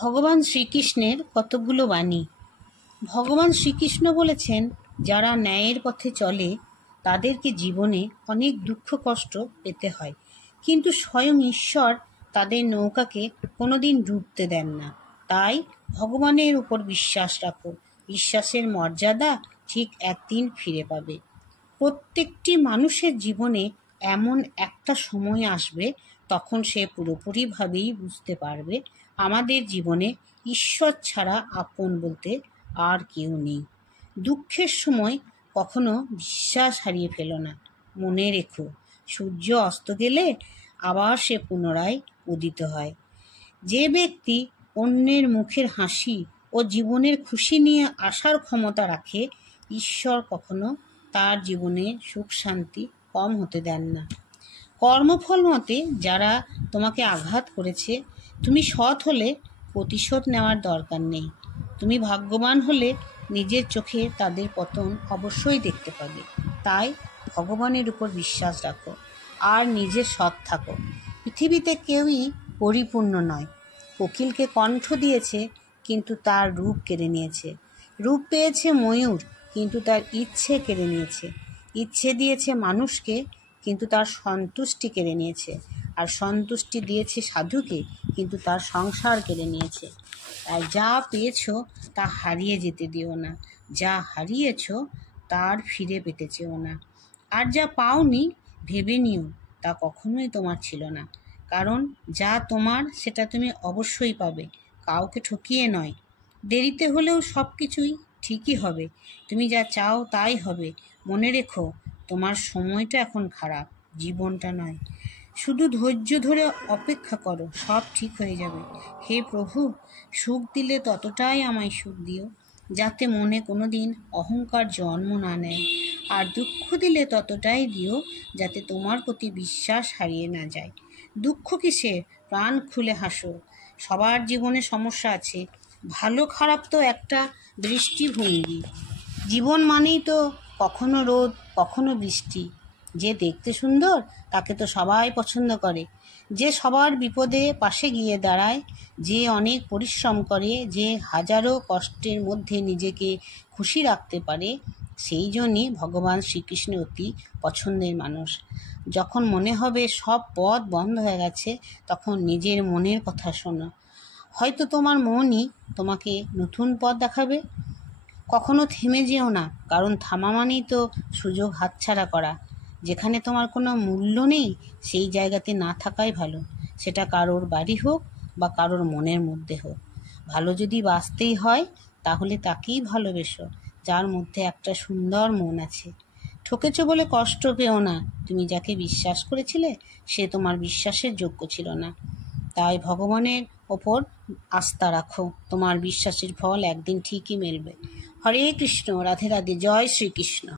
ভগবান শ্রীকৃষ্ণের কতগুলো বাণী। ভগবান শ্রীকৃষ্ণ বলেছেন, যারা ন্যায়ের পথে চলে তাদেরকে জীবনে অনেক দুঃখ কষ্ট পেতে হয়, কিন্তু স্বয়ং ঈশ্বর তাদের নৌকাকে কোনোদিন ডুবতে দেন না। তাই ভগবানের উপর বিশ্বাস রাখো, বিশ্বাসের মর্যাদা ঠিক একদিন ফিরে পাবে। প্রত্যেকটি মানুষের জীবনে এমন একটা সময় আসবে, তখন সে পুরোপুরিভাবেই বুঝতে পারবে আমাদের জীবনে ঈশ্বর ছাড়া আপন বলতে আর কেউ নেই। দুঃখের সময় কখনো বিশ্বাস হারিয়ে ফেলো না। মনে রেখো, সূর্য অস্ত গেলে আবার সে পুনরায় উদিত হয়। যে ব্যক্তি অন্যের মুখের হাসি ও জীবনের খুশি নিয়ে আসার ক্ষমতা রাখে, ঈশ্বর কখনো তার জীবনে সুখ শান্তি কম হতে দেন না। কর্মফল মতে যারা তোমাকে আঘাত করেছে, তুমি সৎ হলে প্রতিশোধ নেওয়ার দরকার নেই। তুমি ভাগ্যবান হলে নিজের চোখে তাদের পতন অবশ্যই দেখতে পাবে। তাই ভগবানের উপর বিশ্বাস রাখো আর নিজের সৎ থাকো। পৃথিবীতে কেউই পরিপূর্ণ নয়। কোকিলকে কণ্ঠ দিয়েছে, কিন্তু তার রূপ কেড়ে নিয়েছে। রূপ পেয়েছে ময়ূর, কিন্তু তার ইচ্ছে কেড়ে নিয়েছে। ইচ্ছে দিয়েছে মানুষকে, কিন্তু তার সন্তুষ্টি কেড়ে নিয়েছে। আর সন্তুষ্টি দিয়েছে সাধুকে, কিন্তু তার সংসার কেড়ে নিয়েছে। তাই যা পেয়েছ তা হারিয়ে যেতে দিও না, যা হারিয়েছ তার ফিরে পেতে চেও না। আর যা পাওনি ভেবে নিও তা কখনোই তোমার ছিল না, কারণ যা তোমার সেটা তুমি অবশ্যই পাবে, কাউকে ঠকিয়ে নয়। দেরিতে হলেও সব কিছুই ঠিকই হবে। তুমি যা চাও তাই হবে। মনে রেখো, তোমার সময়টা এখন খারাপ, জীবনটা নয়। শুধু ধৈর্য ধরে অপেক্ষা করো, সব ঠিক হয়ে যাবে। হে প্রভু, সুখ দিলে ততটাই আমায় সুখ দিও যাতে মনে কোনো দিন অহংকার জন্ম না নেয়, আর দুঃখ দিলে ততটাই দিও যাতে তোমার প্রতি বিশ্বাস হারিয়ে না যায়। দুঃখ কিসে, প্রাণ খুলে হাসো। সবার জীবনে সমস্যা আছে, ভালো খারাপ তো একটা দৃষ্টিভঙ্গি। জীবন মানেই তো কখনো রোদ কখনো বৃষ্টি। যে দেখতে সুন্দর তাকে তো সবাই পছন্দ করে, যে সবার বিপদে পাশে গিয়ে দাঁড়ায়, যে অনেক পরিশ্রম করে, যে হাজারো কষ্টের মধ্যে নিজেকে খুশি রাখতে পারে, সেই জন্যই ভগবান শ্রীকৃষ্ণ অতি পছন্দের মানুষ। যখন মনে হবে সব পথ বন্ধ হয়ে গেছে, তখন নিজের মনের কথা শোনো। হয়তো তোমার মনই তোমাকে নতুন পথ দেখাবে। কখনো থেমে যেও না, কারণ থামা মানেই তো সুযোগ হাতছাড়া করা। যেখানে তোমার কোনো মূল্য নেই, সেই জায়গাতে না থাকাই ভালো। সেটা কারোর বাড়ি হোক বা কারোর মনের মধ্যে হোক। ভালো যদি বাঁচতেই হয়, তাহলে তাকেই ভালোবেসো যার মধ্যে একটা সুন্দর মন আছে। ঠকেছ বলে কষ্ট পেও না। তুমি যাকে বিশ্বাস করেছিলে সে তোমার বিশ্বাসের যোগ্য ছিল না। তাই ভগবানের ওপর আস্থা রাখো, তোমার বিশ্বাসের ফল একদিন ঠিকই মিলবে। হরে কৃষ্ণ, রাধে রাধে, জয় শ্রীকৃষ্ণ।